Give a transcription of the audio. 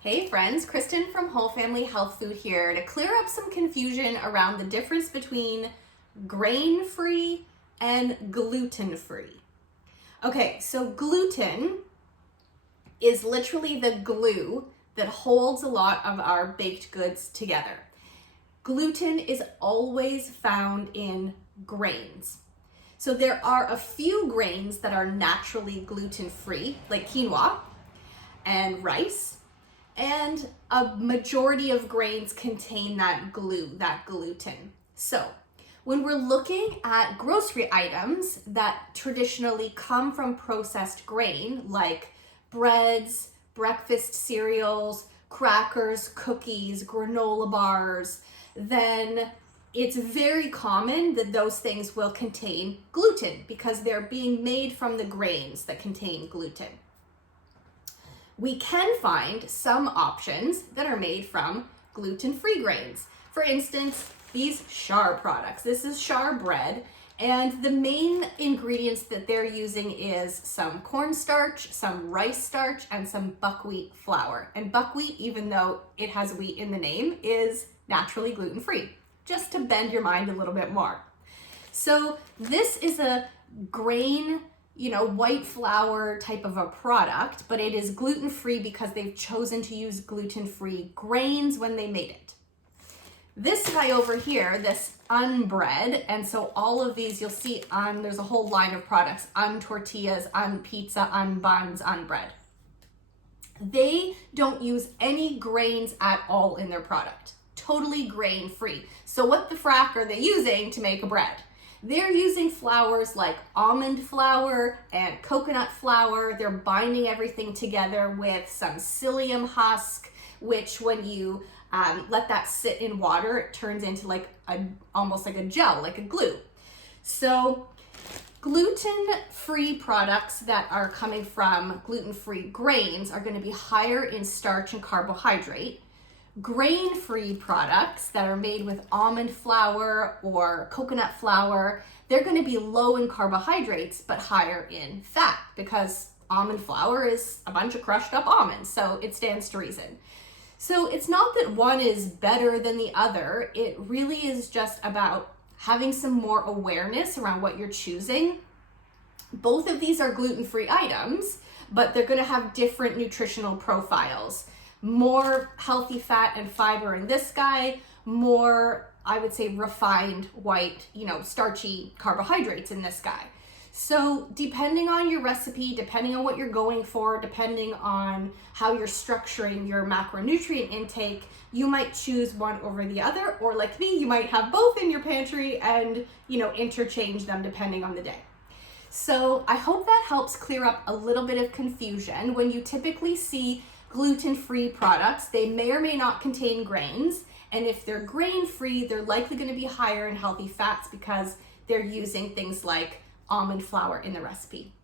Hey friends, Kristen from Whole Family Health Food here to clear up some confusion around the difference between grain-free and gluten-free. Okay, so gluten is literally the glue that holds a lot of our baked goods together. Gluten is always found in grains. So there are a few grains that are naturally gluten-free, like quinoa and rice, and a majority of grains contain that gluten. So when we're looking at grocery items that traditionally come from processed grain, like breads, breakfast cereals, crackers, cookies, granola bars, then it's very common that those things will contain gluten because they're being made from the grains that contain gluten. We can find some options that are made from gluten-free grains. For instance, these Char products. This is Char bread, and the main ingredients that they're using is some cornstarch, some rice starch, and some buckwheat flour. And buckwheat, even though it has wheat in the name, is naturally gluten-free, just to bend your mind a little bit more. So this is a grain, white flour type of a product, but it is gluten-free because they've chosen to use gluten-free grains when they made it. This guy over here, this unbread, and so all of these you'll see there's a whole line of products, tortillas, pizza, buns, bread. They don't use any grains at all in their product, totally grain-free. So what the frack are they using to make a bread? They're using flours like almond flour and coconut flour. They're binding everything together with some psyllium husk, which when you let that sit in water, it turns into almost like a gel, like a glue. So gluten-free products that are coming from gluten-free grains are going to be higher in starch and carbohydrate. Grain-free products that are made with almond flour or coconut flour, they're going to be low in carbohydrates but higher in fat because almond flour is a bunch of crushed up almonds, so it stands to reason. So it's not that one is better than the other, it really is just about having some more awareness around what you're choosing. Both of these are gluten-free items, but they're going to have different nutritional profiles. More healthy fat and fiber in this guy, more, I would say, refined white, starchy carbohydrates in this guy. So depending on your recipe, depending on what you're going for, depending on how you're structuring your macronutrient intake, you might choose one over the other, or like me, you might have both in your pantry and, interchange them depending on the day. So I hope that helps clear up a little bit of confusion. When you typically see gluten-free products, they may or may not contain grains, and if they're grain-free, they're likely going to be higher in healthy fats because they're using things like almond flour in the recipe.